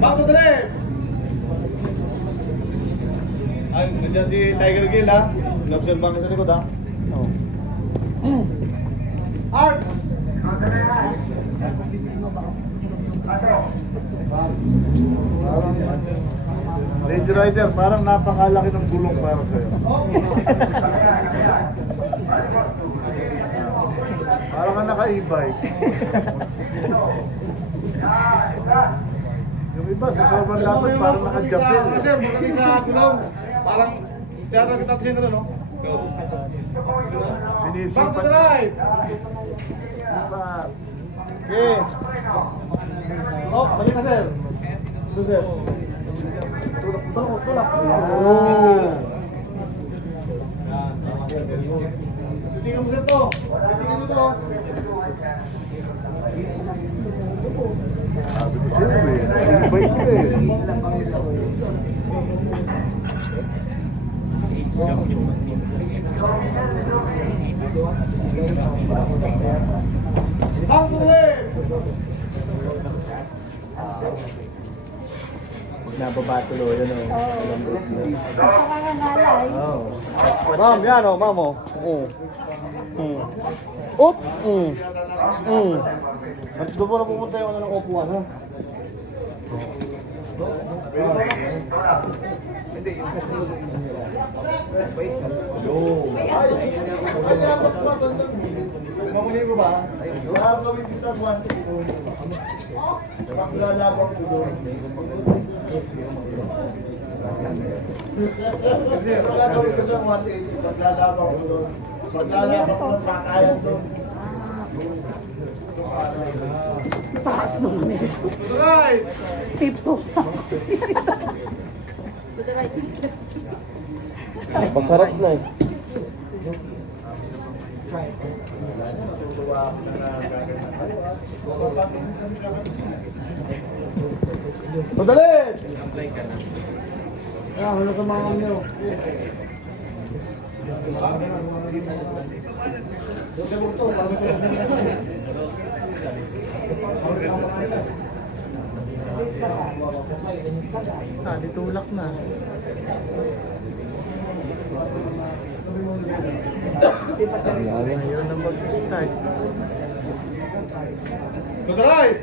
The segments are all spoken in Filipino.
Bago dali! Ay, nandiyan si Tiger Gill ha. Inobserbahan ka sa likod ha. Art! Lady Rider, parang napakalaki ng gulong para sa'yo. Parang ka naka-e-bike. Yung iba, sa sobrang lapit, parang naka-japil. Sir, magaling sa gulong. Parang, tiyatra kita sa sinro, no? Sinisipan. Bago dali! Okay. Oh, balik ka sir. Ito sir. Tulak. Tingnan mo dito. Tingnan dito. Sabi ko sa'yo eh, e-bike ko eh. Bago dali! Huwag nababa tuloy yun o. Basta kakangalay. Oo. Ma'am, yan o, ma'am o. Up! At doon mo na pupunta yung ano ng upuan, ha? Mamuli mo ba? Wala kami dito ang one. Paglalabang ko doon. Hindi, wala kami dito ang 180. Paglalabang ko doon. Paglalabang ko ng pakayan doon. Taas naman ito. Right! Tipto sa Pasarap na eh. Madali! Ah, wala sa mga nyo. Ditulak na. Ayaw na mag-start. To the right!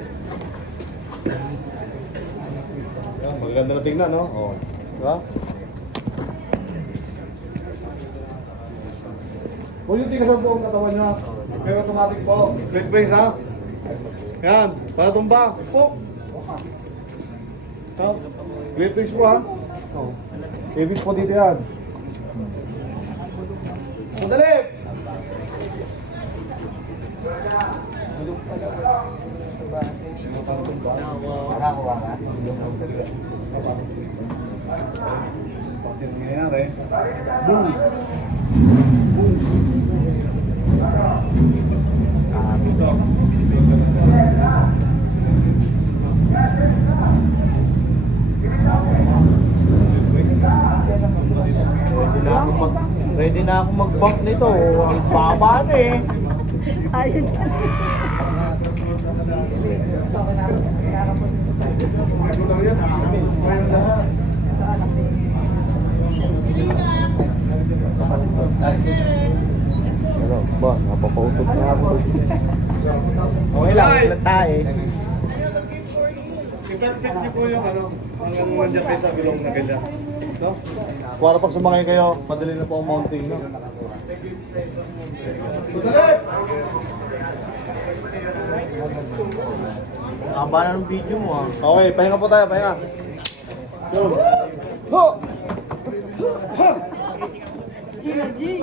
Maganda na tingnan, no? Oo. Diba? Huwag yung tingnan sa buong katawan niya. Pero automatic po. Great base, ha? Yan. Para tumba. Po. Great base po, ha? Oo. Ibig po dito yan. Sandali! Bakit nangyayari? Boom! Ready na ako mag-bump nito. Ang baba na eh. sayang. Ano ba? Napapautot na ako. Okay lang, ilan tayo eh. I-perfect niyo po yung ano, ang nandiyan kayo sa gulong na ganyan. No? Para pag sumakay kayo, madali na po ang mounting, no? Sudali! Haba na ng video mo ah. Okay, pahinga po tayo, pahinga. Yun. Gina G.